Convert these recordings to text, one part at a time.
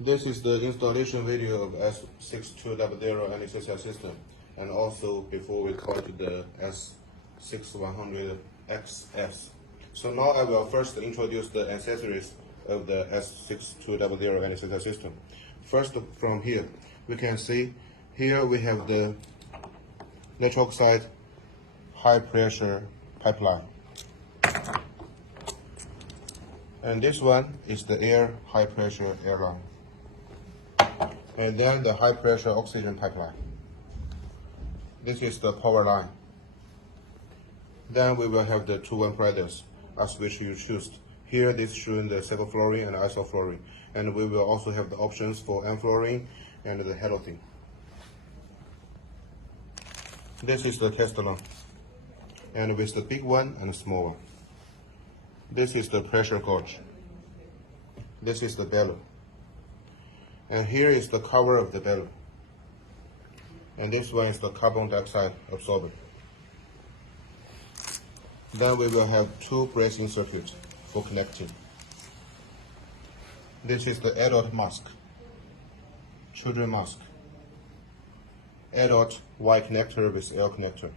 This is the installation video of S6200 Anesthesia system, and also before we call it the S6100XS. So now I will first introduce the accessories of the S6200 Anesthesia system. First, from here, we can see here we have the nitric oxide high pressure pipeline. And this one is the air high pressure airline. And then the high pressure oxygen pipeline. This is the power line. Then we will have the two apparatus as which you choose. Here this showing the sevoflurane and isoflurane. And we will also have the options for enflurane and the halothane. This is the castellan. And with the big one and the small one. This is the pressure gauge. This is the bellow. And here is the cover of the bellow. And this one is the carbon dioxide absorber. Then we will have two bracing circuits for connecting. This is the adult mask, children mask, adult Y connector with L connector,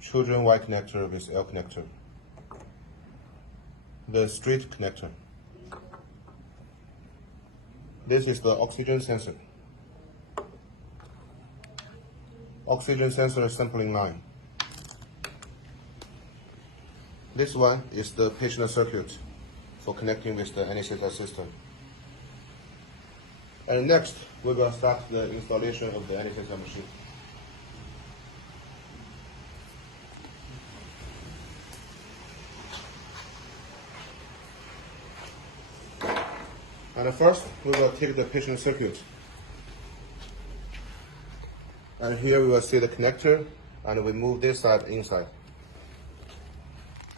children Y connector with L connector, the straight connector. This is the oxygen sensor. Oxygen sensor sampling line. This one is the patient circuit for connecting with the anesthesia system. And next, we will start the installation of the anesthesia machine. And first, we will take the patient circuit. And here we will see the connector, and we move this side inside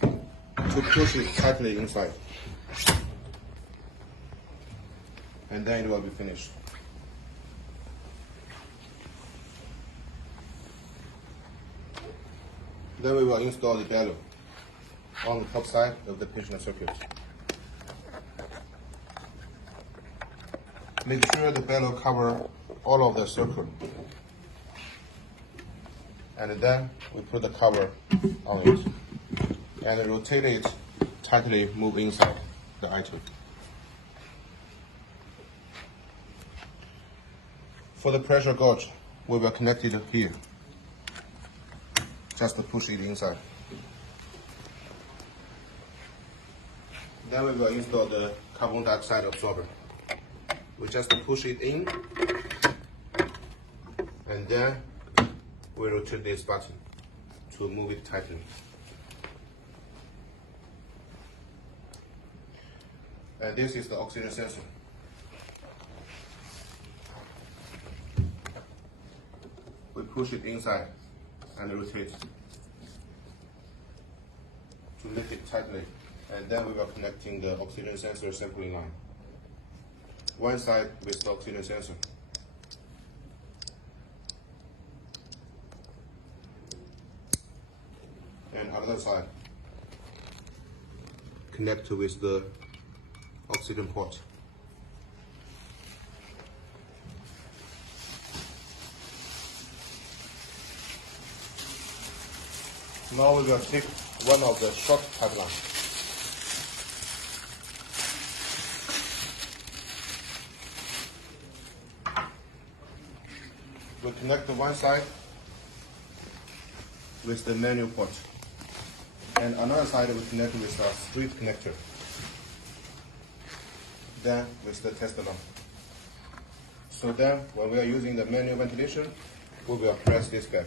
to push it tightly inside. And then it will be finished. Then we will install the bellow on the top side of the patient circuit. Make sure the bellow cover all of the circle. And then we put the cover on it. And rotate it tightly, move inside the item. For the pressure gauge, we will connect it here. Just to push it inside. Then we will install the carbon dioxide absorber. We just push it in, and then we rotate this button to move it tightly. And this is the oxygen sensor. We push it inside and rotate to lift it tightly, and then we are connecting the oxygen sensor sampling line. One side with the oxygen sensor. And another side connect with the oxygen port. Now we will take one of the short pipelines. We connect the one side with the manual port, and another side we connect with a straight connector. Then with the tester lamp. So then when we are using the manual ventilation, we will press this back.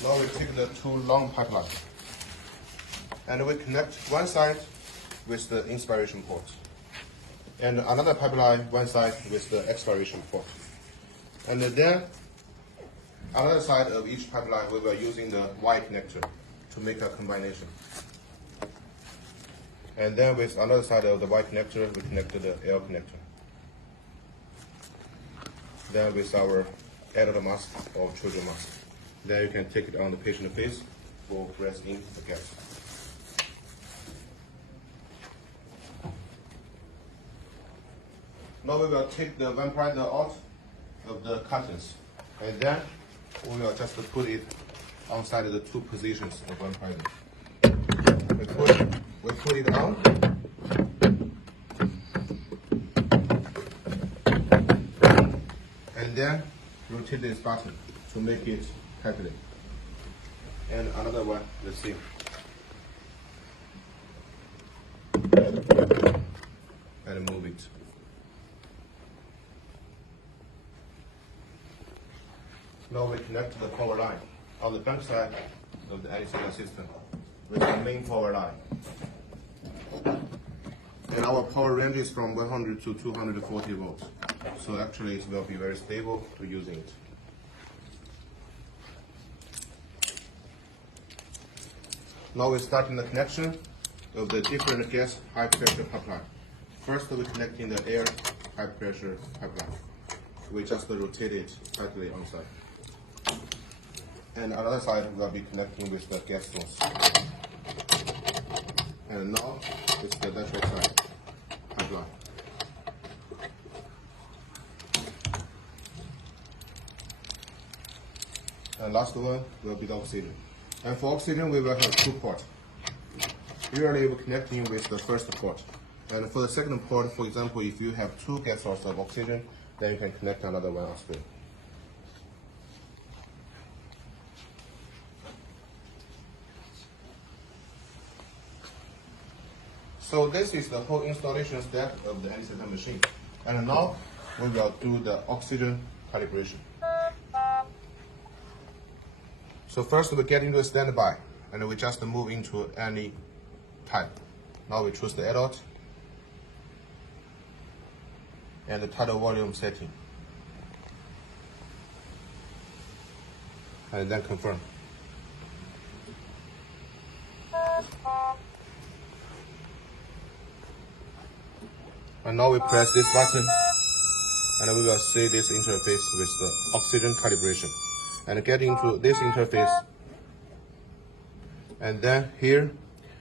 Now we take the two long pipelines and we connect one side with the inspiration port and another pipeline one side with the expiration port. And then another side of each pipeline we were using the Y connector to make a combination. And then with another side of the Y connector, we connected the L connector. Then with our adult mask or children mask, then you can take it on the patient's face or press in the gas. Now we will take the vaporizer out of the cartons, and then we will just put it outside of the two positions of vaporizer. We put it on, and then rotate this button to make it tightly. And another one, the same. And move it. Now we connect the power line on the back side of the anesthesia system with the main power line. And our power range is from 100 to 240 volts. So actually it will be very stable to using it. Now we're starting the connection of the different gas high pressure pipeline. First we're connecting the air high pressure pipeline. We just rotate it tightly on side. And another side we'll be connecting with the gas source. And now it's the lateral side pipeline. And last one will be the oxygen. And for oxygen, we will have two ports. Usually we're connecting with the first port. And for the second port, for example, if you have two gas sources of oxygen, then you can connect another one as well. So this is the whole installation step of the anesthesia machine. And now we will do the oxygen calibration. So first we get into a standby, and we just move into any type. Now we choose the adult and the tidal volume setting, and then confirm. And now we press this button, and we will see this interface with the oxygen calibration. And get into this interface, and then here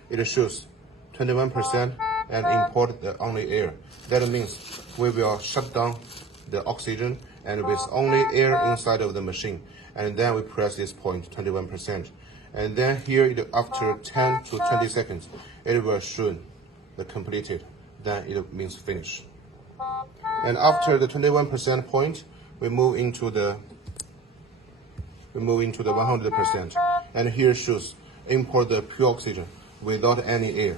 it shows 21% and import the only air. That means we will shut down the oxygen and with only air inside of the machine. And then we press this point, 21%. And then here, after 10 to 20 seconds, it will show the completed. Then it means finish. And after the 21% point, we move into the 100%. And here shows import the pure oxygen without any air.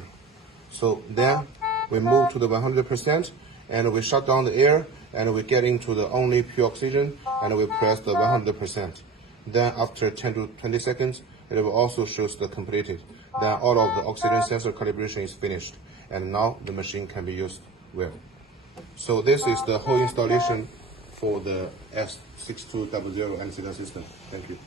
So then we move to the 100% and we shut down the air and we get into the only pure oxygen and we press the 100%. Then after 10 to 20 seconds, it will also shows the completed. Then all of the oxygen sensor calibration is finished, and now the machine can be used well. So this is the whole installation for the S6200 anesthesia system. Thank you.